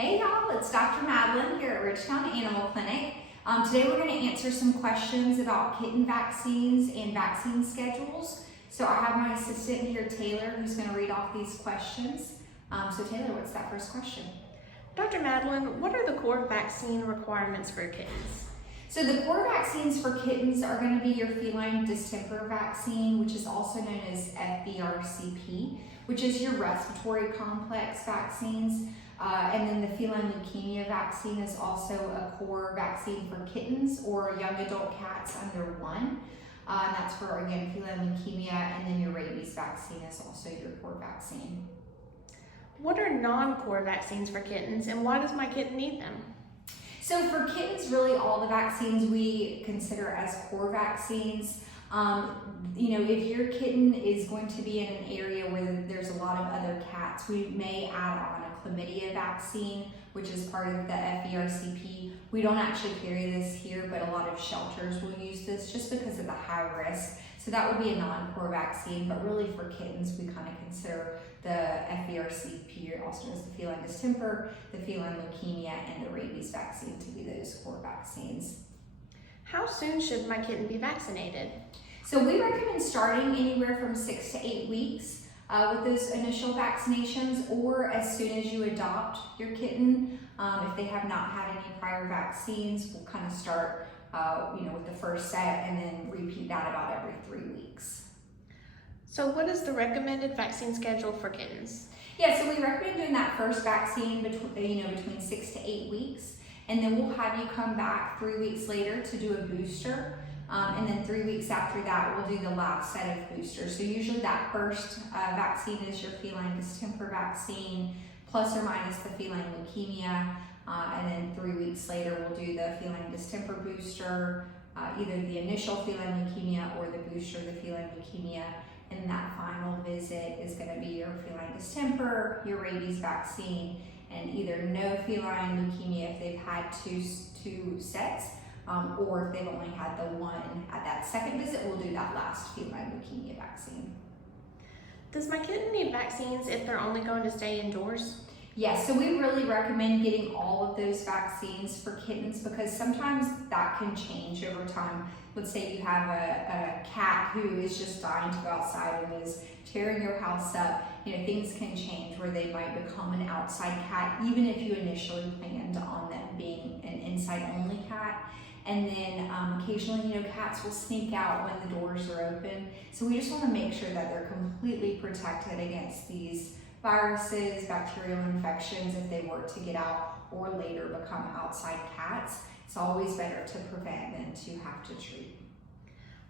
Hey y'all, it's Dr. Madeline here at Ridgetown Animal Clinic. Today we're going to answer some questions about kitten vaccines and vaccine schedules. So I have my assistant here, Taylor, who's going to read off these questions. So Taylor, what's that first question? Dr. Madeline, what are the core vaccine requirements for kittens? So the core vaccines for kittens are going to be your feline distemper vaccine, which is also known as FBRCP, which is your respiratory complex vaccines. And then the feline leukemia vaccine is also a core vaccine for kittens or young adult cats under 1. That's for, again, feline leukemia, and then your rabies vaccine is also your core vaccine. What are non-core vaccines for kittens, and why does my kitten need them? So for kittens, really all the vaccines we consider as core vaccines. If your kitten is going to be in an area where there's a lot of other cats, we may add on a chlamydia vaccine, which is part of the FBRCP. We don't actually carry this here, but a lot of shelters will use this just because of the high risk. So that would be a non-core vaccine, but really for kittens, we kind of consider the FBRCP, also known as the feline distemper, the feline leukemia, and the rabies vaccine to be those core vaccines. How soon should my kitten be vaccinated? So we recommend starting anywhere from 6 to 8 weeks with those initial vaccinations, or as soon as you adopt your kitten. If they have not had any prior vaccines, we'll kind of start with the first set and then repeat that about every 3 weeks. So what is the recommended vaccine schedule for kittens? Yeah, so we recommend doing that first vaccine between 6 to 8 weeks, and then we'll have you come back 3 weeks later to do a booster. And then 3 weeks after that, we'll do the last set of boosters. So usually that first vaccine is your feline distemper vaccine, plus or minus the feline leukemia. And then 3 weeks later, we'll do the feline distemper booster, either the initial feline leukemia or the booster, the feline leukemia. And that final visit is going to be your feline distemper, your rabies vaccine, and either no feline leukemia if they've had two sets, or if they've only had the one at that second visit, we'll do that last feline leukemia vaccine. Does my kitten need vaccines if they're only going to stay indoors? Yes, so we really recommend getting all of those vaccines for kittens because sometimes that can change over time. Let's say you have a cat who is just dying to go outside and is tearing your house up. Things can change where they might become an outside cat, even if you initially planned on them being an inside-only cat. And then occasionally, cats will sneak out when the doors are open. So we just want to make sure that they're completely protected against these viruses, bacterial infections if they were to get out or later become outside cats. It's always better to prevent than to have to treat.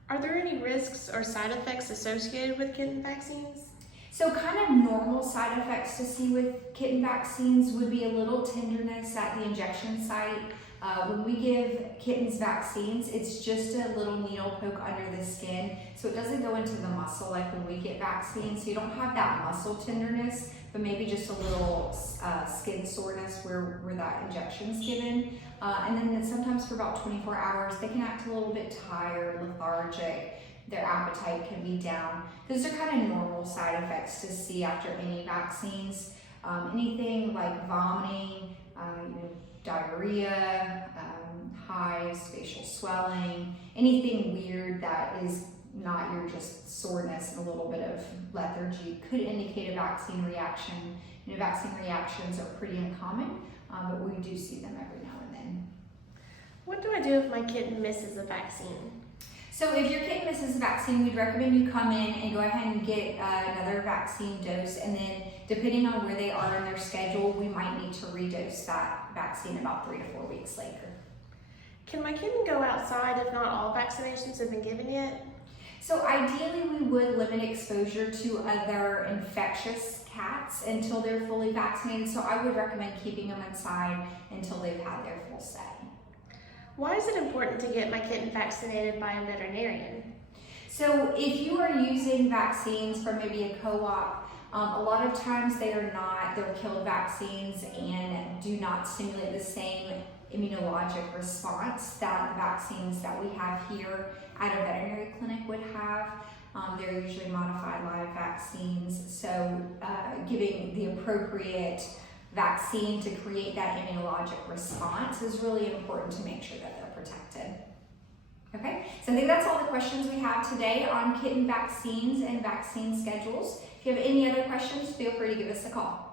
Are there any risks or side effects associated with kitten vaccines? So kind of normal side effects to see with kitten vaccines would be a little tenderness at the injection site. When we give kittens vaccines, it's just a little needle poke under the skin, so it doesn't go into the muscle like when we get vaccines, so you don't have that muscle tenderness, but maybe just a little skin soreness where that injection's given. And then sometimes for about 24 hours, they can act a little bit tired, lethargic, their appetite can be down. Those are kind of normal side effects to see after any vaccines. Anything like vomiting, diarrhea, hives, facial swelling, anything weird that is not your just soreness and a little bit of lethargy could indicate a vaccine reaction. Vaccine reactions are pretty uncommon, but we do see them every now and then. What do I do if my kitten misses a vaccine? So if your kitten misses a vaccine, we'd recommend you come in and go ahead and get another vaccine dose, and then depending on where they are in their schedule, we might need to redose that vaccine about 3 to 4 weeks later. Can my kitten go outside if not all vaccinations have been given yet? So ideally, we would limit exposure to other infectious cats until they're fully vaccinated. So I would recommend keeping them inside until they've had their full set. Why is it important to get my kitten vaccinated by a veterinarian? So if you are using vaccines from maybe a co-op, a lot of times they're killed vaccines and do not stimulate the same immunologic response that the vaccines that we have here at a veterinary clinic would have. They're usually modified live vaccines, so giving the appropriate vaccine to create that immunologic response is really important to make sure that they're protected. Okay, so I think that's all the questions we have today on kitten vaccines and vaccine schedules. If you have any other questions, feel free to give us a call.